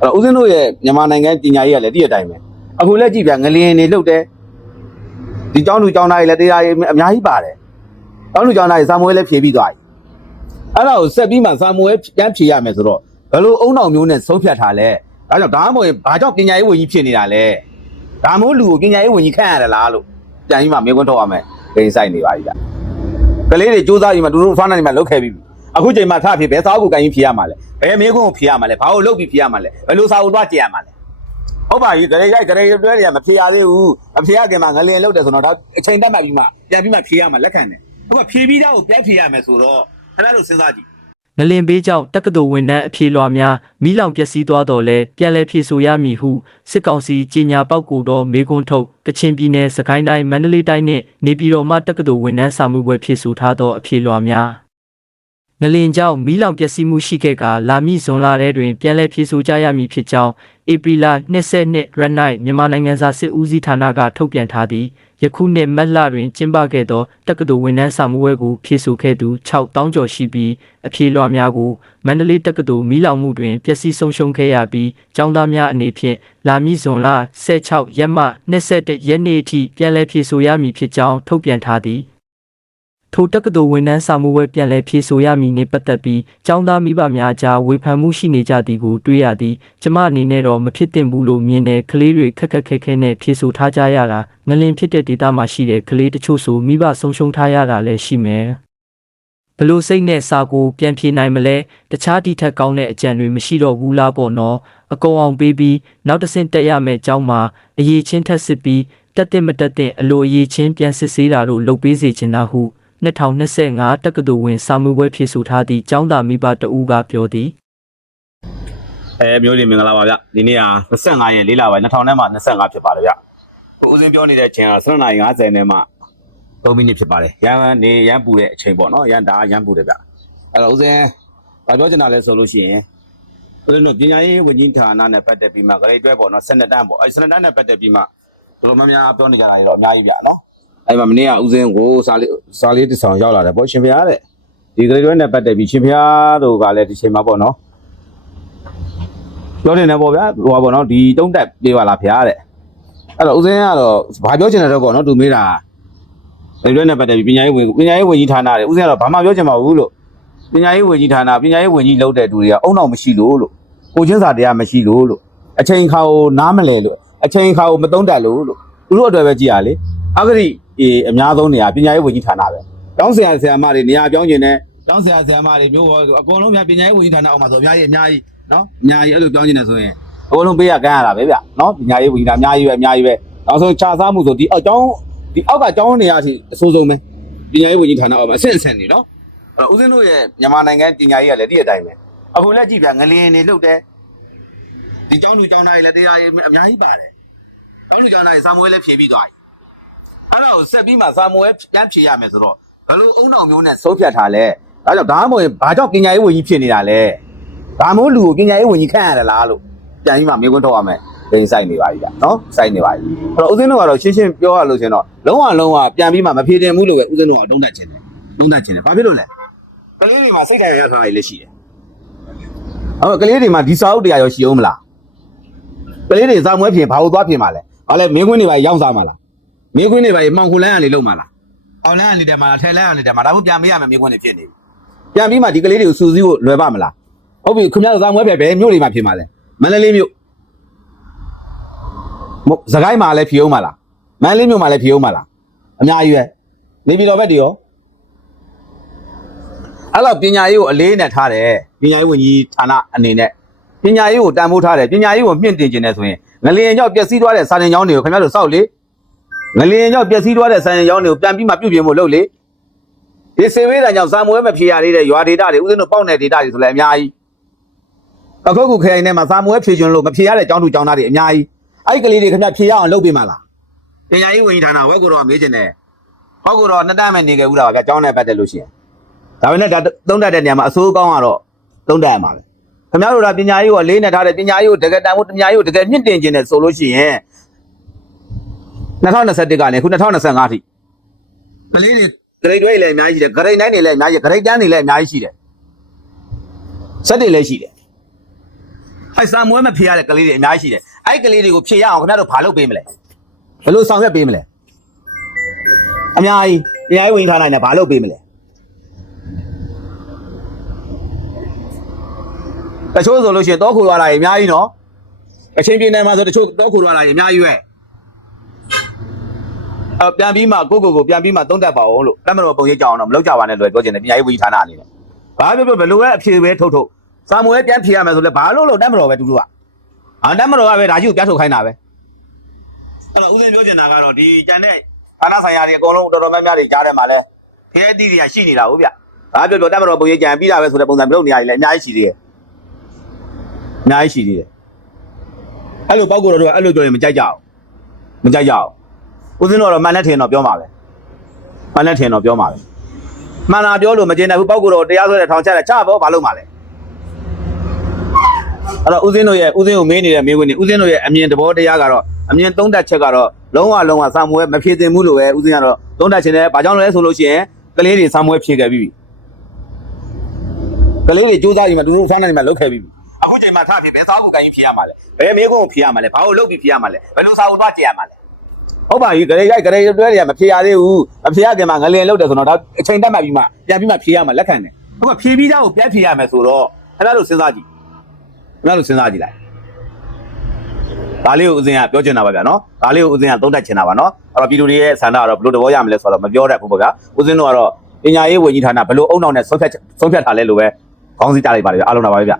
အဲ့တော့ဦးဇင်းတို့ရဲ့မြန်မာနိုင်ငံပညာရေးကလည်းတည့်ရတိုင်းပဲအခုလက်ကြည့်ပြငလျင်နေလှုပ်တယ်ဒီကျောင်းသူကျောင်းသားတွေလည်းတရားရေးအများကြီးပါတယ်ကျောင်းသူကျောင်းသားတွေစာမွေးလည်းဖြေပြီးသွားပြီအဲ့ဒါကိုဆက်ပြီးမှစာမွေးပြန်ဖြေရမယ်ဆိုတော့ဘယ်လိုအုံနောက်မျိုးနဲ့ဆုံးဖြတ်ထားလဲဒါကြောင့်ဒါမှမဟုတ်ရင်ဘာကြောင့်ပညာရေးဝန်ကြီးဖြစ်နေတာလဲဒါမို့လူကိုပညာရေးဝန်ကြီးခန့်ရတယ်လားလို့ပြန်ပြီးမှမေးခွန်းထုတ်ရမယ်ဂိမ်းဆိုင်နေပါပြီဗျကလေးတွေစူးစမ်းပြီးမှသူတို့ဆွမ်းနိုင်မှလုတ်ခဲ့ပြီ အခုချိန်မှထဖြစ်ဘယ်စာအုပ်ကိုကန်ကြီးဖြေရမှာလဲဘယ်မေးခွန်းကိုဖြေရမှာလဲဘာလို့လုတ်ပြီးဖြေရမှာလဲဘယ်လိုစာအုပ်သွားကြည့်ရမှာလဲဟုတ်ပါပြီတရေရိုက်တရေတွဲတွေကမဖြေရသေးဘူးအဖြေရခင်မှာငလျင်လောက်တယ်ဆိုတော့ဒါအချိန်တက်မှတ်ပြီးမှပြန်ပြီးမှဖြေရမှာလက်ခံတယ်ဟုတ်ကဖြေပြီးသားကိုပြန်ဖြေရမယ်ဆိုတော့အဲ့ဒါလို့စဉ်းစားကြည့်ငလင်ဘေးကြောင့်တက္ကသိုလ်ဝန်ထမ်းအဖြေလွှာများမိလောင်ပျက်စီးသွားတော်လဲပြန်လည်ဖြေဆိုရမည်ဟုစစ်ကောင်စီကြီးညာပောက်ကူတော်မေကွန်းထုတ်ကချင်ပြည်နယ်စကိုင်းတိုင်းမန္တလေးတိုင်းနှင့်နေပြည်တော်မှတက္ကသိုလ်ဝန်ထမ်းစာမှုပွဲဖြေဆိုထားသောအဖြေလွှာများ ငလင်ကြောင့်မိလောင်ပျက်စီးမှုရှိခဲ့ကလာမည့်ဇွန်လထဲတွင်ပြန်လည်ဖြေဆိုကြရမည်ဖြစ်ကြောင်းဧပြီလ22ရက်၌မြန်မာနိုင်ငံစာစစ်ဦးစီးဌာနကထုတ်ပြန်ထားသည်ယခုနှစ်မတ်လတွင်ကျင်းပခဲ့သောတက္ကသိုလ်ဝန်ထမ်းစာမှုပွဲကိုဖြေဆိုခဲ့သူ6တောင်းကျော်ရှိပြီးအဖြေလွှာများကိုမန္တလေးတက္ကသိုလ်မိလောင်မှုတွင်ပျက်စီးဆုံးရှုံးခဲ့ရပြီးကျောင်းသားများအနေဖြင့်လာမည့်ဇွန်လ16ရက်မှ21ရက်နေ့အထိပြန်လည်ဖြေဆိုရမည်ဖြစ်ကြောင်းထုတ်ပြန်ထားသည် ထိုတက္ကသိုလ်ဝန်ထမ်းစာမှုဝဲပြန်လည်ဖြေဆိုရမည်နှင့်ပတ်သက်ပြီးကျောင်းသားမိဘများကြားဝေဖန်မှုရှိနေကြသည်ကိုတွေ့ရသည်ကျမအနေနဲ့တော့မဖြစ်သင့်ဘူးလို့မြင်တယ်ကလေးတွေခက်ခက်ခဲခဲနဲ့ဖြေဆိုထားကြရတာငလင်ဖြစ်တဲ့ဒေတာမှာရှိတဲ့ကလေးတချို့ဆိုမိဘဆုံးရှုံးထားရတာလည်းရှိမယ်ဘလို့စိတ်နဲ့စာကိုပြန်ဖြေနိုင်မလဲတခြားဒီထက်ကောင်းတဲ့အကြံတွေမရှိတော့ဘူးလားပေါ့နော်အကုန်အောင်ပေးပြီးနောက်တစ်ဆင့်တက်ရမယ်ကျောင်းမှာအရေးချင်းထက်စစ်ပြီးတက်တဲ့မတက်တဲ့အလိုအရေးချင်းပြန်စစ်ဆေးတာတို့လုပ်ပေးစေချင်တာဟု 2025တက္ကသိုလ်ဝင်စာမှုပွဲဖြေဆိုထားသည့်ကျောင်းသားမိဘတဦးကပြောသည်အဲမျိုးလေးမင်္ဂလာပါဗျဒီနေ့က25ရက်၄လပိုင်း2000နဲ့မှ25ဖြစ်ပါတယ်ဗျကိုဦးစင်းပြောနေတဲ့ချိန်က7:50နဲ့မှ3မိနစ်ဖြစ်ပါတယ်ရန်နေရန်ပူတဲ့အချိန်ပေါ့နော်ရန်ဒါရန်ပူတယ်ဗျအဲ့တော့ဦးစင်းဘာပြောချင်တာလဲဆိုလို့ရှိရင်ဦးစင်းတို့ပညာရေးဝန်ကြီးဌာနနဲ့ပတ်သက်ပြီးမှဂရိတ်တွဲပေါ့နော်12တန်းပေါ့အဲ12တန်းနဲ့ပတ်သက်ပြီးမှတို့မများပြောနေကြတာတွေတော့အများကြီးဗျနော် အဲ့မှာမနေ့ကဦးစင်းကိုစာလေးစာလေးတစ်ဆောင်ရောက်လာတယ်ပေါ့ရှင်ဖျားတဲ့ဒီဂရိတ်တွဲနဲ့ပတ်သက်ပြီးရှင်ဖျားတို့ကလည်းဒီချိန်မှာပေါ့နော်ပြောနေတယ်ပေါ့ဗျာဟိုပါပေါ့နော်ဒီတုံးတက်ပြေးပါလားဖျားတဲ့အဲ့တော့ဦးစင်းကတော့ဘာပြောချင်တယ်တော့ပေါ့နော်သူမေးတာဒီလိုနဲ့ပတ်သက်ပြီးပညာရေးဝင်ပညာရေးဝင်ကြီးဌာနတယ်ဦးစင်းကတော့ဘာမှပြောချင်ပါဘူးလို့ပညာရေးဝင်ကြီးဌာနပညာရေးဝင်ကြီးလုပ်တဲ့သူတွေကအုံနောက်မရှိလို့လို့ကိုချင်းစာတရားမရှိလို့လို့အချိန်ခါကိုနားမလဲလို့အချိန်ခါကိုမတုံးတက်လို့လို့သူတို့အတွက်ပဲကြည်ရလေအဂရိအေးအများဆုံးနေရာပညာရေးဝင်ကြီးဌာနပဲတောင်းဆရာဆရာမတွေနေရာပြောင်းကျင်တယ်တောင်းဆရာဆရာမတွေမျိုးပေါ်အကုန်လုံးများပညာရေးဝင်ကြီးဌာနအောက်မှာဆိုအများကြီးအများကြီးနော်အများကြီးအဲ့လိုပြောင်းကျင်တယ်ဆိုရင်အကုန်လုံးပေးရကမ်းရတာပဲဗျနော်ပညာရေးဝင်ကြီးတာအများကြီးပဲအများကြီးပဲနောက်ဆုံးခြားစားမှုဆိုဒီအောက်ကျောင်းဒီအောက်ကကျောင်းနေရာထိအဆိုးဆုံးပဲပညာရေးဝင်ကြီးဌာနအောက်မှာအဆင့်အဆင့်နေနော်အဲ့တော့ဦးဇင်းတို့ရဲ့မြန်မာနိုင်ငံပညာရေးကလည်းဒီအတိုင်းပဲအခုလက်ကြည့်ဗျငလျင်နေလှုပ်တယ်ဒီကျောင်းသူကျောင်းသားတွေလည်းတရားရေးအများကြီးပါတယ်ကျောင်းသူကျောင်းသားတွေစာမွေးလည်းဖြေပြီးသွားပြီ အဲ့ဒါကိုဆက်ပြီးမှစာမွေးပြန်ဖြေရမယ်ဆိုတော့ဘယ်လိုအုံနောက်မျိုးနဲ့ဆုံးဖြတ်ထားလဲဒါကြောင့်ဒါမှမဟုတ်ရင်ဘာကြောင့်ပညာရေးဝင်ကြီးဖြစ်နေတာလဲဒါမို့လူကိုပညာရေးဝင်ကြီးခန့်ရတယ်လားလို့ပြန်ပြီးမှမေးခွန်းထုတ်ရမယ်ဒင်းဆိုင်နေပါပြီဗျနော်ဆိုင်နေပါပြီအဲ့တော့ဦးစင်းတို့ကတော့ရှင်းရှင်းပြောရလို့ရှင်တော့လုံးဝလုံးဝပြန်ပြီးမှမဖြေတင်ဘူးလို့ပဲဦးစင်းတို့ကတုံးတက်ခြင်းတယ်တုံးတက်ခြင်းတယ်ဘာဖြစ်လို့လဲကလေးတွေမှာစိတ်တိုင်းရထားရလေးရှိတယ်ဟုတ်ကလေးတွေမှာဒီစာအုပ်တရားရောရှိအောင်မလားကလေးတွေစာမွဲပြင်ဘာလို့သွားပြင်မှာလဲဘာလဲမင်းခွင်းတွေပါရောင်းစားမှာလား မင်းခွင်းတွေပါမောင်ခွန်လန်းကနေလုံမှာလားအောင်လန်းကနေတယ်မှာလားထဲလန်းကနေတယ်မှာဒါမှပြန်မေးရမယ်မင်းခွင်းတွေဖြစ်နေပြီပြန်ပြီးမှဒီကလေးတွေကိုစူးစီးဖို့လွယ်ပါမလားဟုတ်ပြီခင်ဗျားတို့စာမွဲပြပဲမြို့တွေမှာပြင်မှာလဲမန္တလေးမြို့မဟုတ်စကိုင်းမှာလည်းဖြေအောင်မလားမန္တလေးမြို့မှာလည်းဖြေအောင်မလားအများကြီးပဲနေပြည်တော်ဘက်တည်းရောအဲ့တော့ပညာရေးကိုအလေးနဲ့ထားတယ်ပညာရေးဝန်ကြီးဌာနအနေနဲ့ပညာရေးကိုတန်ဖိုးထားတယ်ပညာရေးကိုမြင့်တင်ခြင်းနဲ့ဆိုရင်ငလျင်ကြောင့်ပျက်စီးသွားတဲ့စာတင်ကျောင်းတွေကိုခင်ဗျားတို့စောက်လေ ငလျင်ကြောင့်ပျက်စီးသွားတဲ့စာတင်ကျောင်းတွေကိုပြန်ပြီးမှပြုပြင်ဖို့လုပ်လေဒီစေဝေးတန်ကြောင့်စာမွေးမဖြေရသေးတဲ့ရွာဒေတာတွေဥစဉ်တို့ပေါက်တဲ့ဒေတာတွေဆိုလည်းအများကြီးအခုခုခရိုင်ထဲမှာစာမွေးဖြေချင်လို့မဖြေရတဲ့ကျောင်းသူကျောင်းသားတွေအများကြီးအဲ့ဒီကလေးတွေခင်ဗျဖြေရအောင်လုပ်ပေးမလားပညာရေးဝန်ကြီးဌာနဝက်ကိုတော့မေးချင်တယ်ဟောက်ကိုတော့နှစ်တန်းပဲနေခဲ့ဦးတာပါဗျာကျောင်းနဲ့ပတ်သက်လို့ရှိရင်ဒါပေမဲ့ဒါသုံးတတ်တဲ့နေရာမှာအစိုးကောင်းကတော့သုံးတတ်ရမှာပဲခင်ဗျားတို့ကပညာရေးကိုအလေးနဲ့ထားတယ်ပညာရေးကိုတကယ်တန်ဖို့ပညာရေးကိုတကယ်မြင့်တင်ခြင်းနဲ့ဆိုလို့ရှိရင် 2021ကနေအခု2025ထိကလေးတွေဂရိတ်တွေလည်းအများကြီးရှိတယ်ဂရိတ်တိုင်းတွေလည်းအများကြီးဂရိတ်တန်းတွေလည်းအများကြီးရှိတယ်စက်တွေလည်းရှိတယ်အဲစာမွေးမဖြေရတဲ့ကလေးတွေအများကြီးရှိတယ်အဲ့ဒီကလေးတွေကိုဖြေရအောင်ခင်ဗျားတို့ဘာလုပ်ပေးမလဲဘယ်လိုဆောင်ရွက်ပေးမလဲအများကြီးအများကြီးဝင်ထားနိုင်တယ်ဘာလုပ်ပေးမလဲတချို့ဆိုလို့ရှိရင်တော့ခိုးသွားတာကြီးအများကြီးနော်အချင်းပြင်းနေမှာဆိုတချို့တော့ခိုးသွားတာကြီးအများကြီးပဲ အော်ပြန်ပြီးမှကိုကိုကိုပြန်ပြီးမှသုံးသက်ပါအောင်လို့တက်မတော်ပုံရိပ်ကြအောင်တော့မလုပ်ကြပါနဲ့လို့ပြောချင်တယ်ပညာရေးဝန်ကြီးဌာနအနေနဲ့ဘာပြောပြောဘယ်လိုပဲအဖြေပဲထုတ်ထုတ်စာမွေးပြန်ဖြေရမယ်ဆိုလဲဘာလို့လို့တက်မတော်ပဲတူတူကအာတက်မတော်ကပဲဒါကြီးကိုပြန်ထုတ်ခိုင်းတာပဲအဲ့တော့ဦးစင်းပြောချင်တာကတော့ဒီကြံတဲ့ဌာနဆိုင်ရာတွေအကုန်လုံးတော်တော်များများတွေကြားထဲမှာလဲဖဲတီးတွေကရှိနေတာဟုတ်ဗျဘာပြောပြောတက်မတော်ပုံရိပ်ကြံပြီးတာပဲဆိုတဲ့ပုံစံမျိုးနေရာကြီးလဲအများကြီးရှိသေးတယ်အများကြီးရှိသေးတယ်အဲ့လိုပောက်ကိုတော့အဲ့လိုပြောရင်မကြိုက်ကြအောင်မကြိုက်ကြအောင် ဦးစင်းတို့ကတော့မှန်နဲ့ထင်တော့ပြောမှာပဲမှန်နဲ့ထင်တော့ပြောမှာပဲမှန်တာပြောလို့မကျေနပ်ဘူးပောက်ကတော့တရားစွဲတဲ့ထောင်ချတဲ့ချဘောဘာလို့မှလဲအဲ့တော့ဦးစင်းတို့ရဲ့ဦးစင်းကိုမေးနေတဲ့မေးခွန်းနေဦးစင်းတို့ရဲ့အမြင်တဘောတရားကတော့အမြင်သုံးသက်ချက်ကတော့လုံးဝလုံးဝစာမွေးမဖြေသင့်ဘူးလို့ပဲဦးစင်းကတော့သုံးသက်ခြင်းနဲ့ဘာကြောင့်လဲဆိုလို့ရှိရင်ကလေးတွေစာမွေးဖြေခဲ့ပြီးပြီကလေးတွေစူးစမ်းပြီးမှသူတို့ဖမ်းနေမှလုတ်ခဲ့ပြီးပြီအခုချိန်မှာထားဖြေဘယ်သားကိုကိုင်းဖြေရမှာလဲဘယ်မေးခွန်းကိုဖြေရမှာလဲဘာလို့လုတ်ပြီးဖြေရမှာလဲဘယ်လိုစာကိုသွားကြည့်ရမှာလဲ ဟုတ်ပါပြီဂရေရိုက်ဂရေတွဲတွေကမဖြေရသေးဘူးမဖြေရခင်မှာငလင်လောက်တယ်ဆိုတော့ဒါအချိန်တက်မှတ်ပြီးမှပြန်ပြီးမှဖြေရမှာလက်ခံတယ်ဟုတ်ကဖြေပြီးသားကိုပြန်ဖြေရမယ်ဆိုတော့ခင်ဗျားတို့စဉ်းစားကြည့်ခင်ဗျားတို့စဉ်းစားကြည့်လိုက်ဒါလေးကိုဦးစင်းကပြောချင်တာပါဗျာနော်ဒါလေးကိုဦးစင်းကသုံးသပ်ချင်တာပါနော်အဲ့တော့ပြည်သူတွေရဲ့ဆန္ဒကတော့ဘယ်လိုတဘောရမလဲဆိုတော့မပြောတတ်ဘူးပေါ့ဗျာဦးစင်းတို့ကတော့ပညာရေးဝန်ကြီးဌာနဘယ်လိုအုံနောက်နဲ့ဆုံးဖြတ်ဆုံးဖြတ်ထားလဲလို့ပဲခေါင်းစည်းကြလိုက်ပါလေဗျာအားလုံးပါပါဗျာ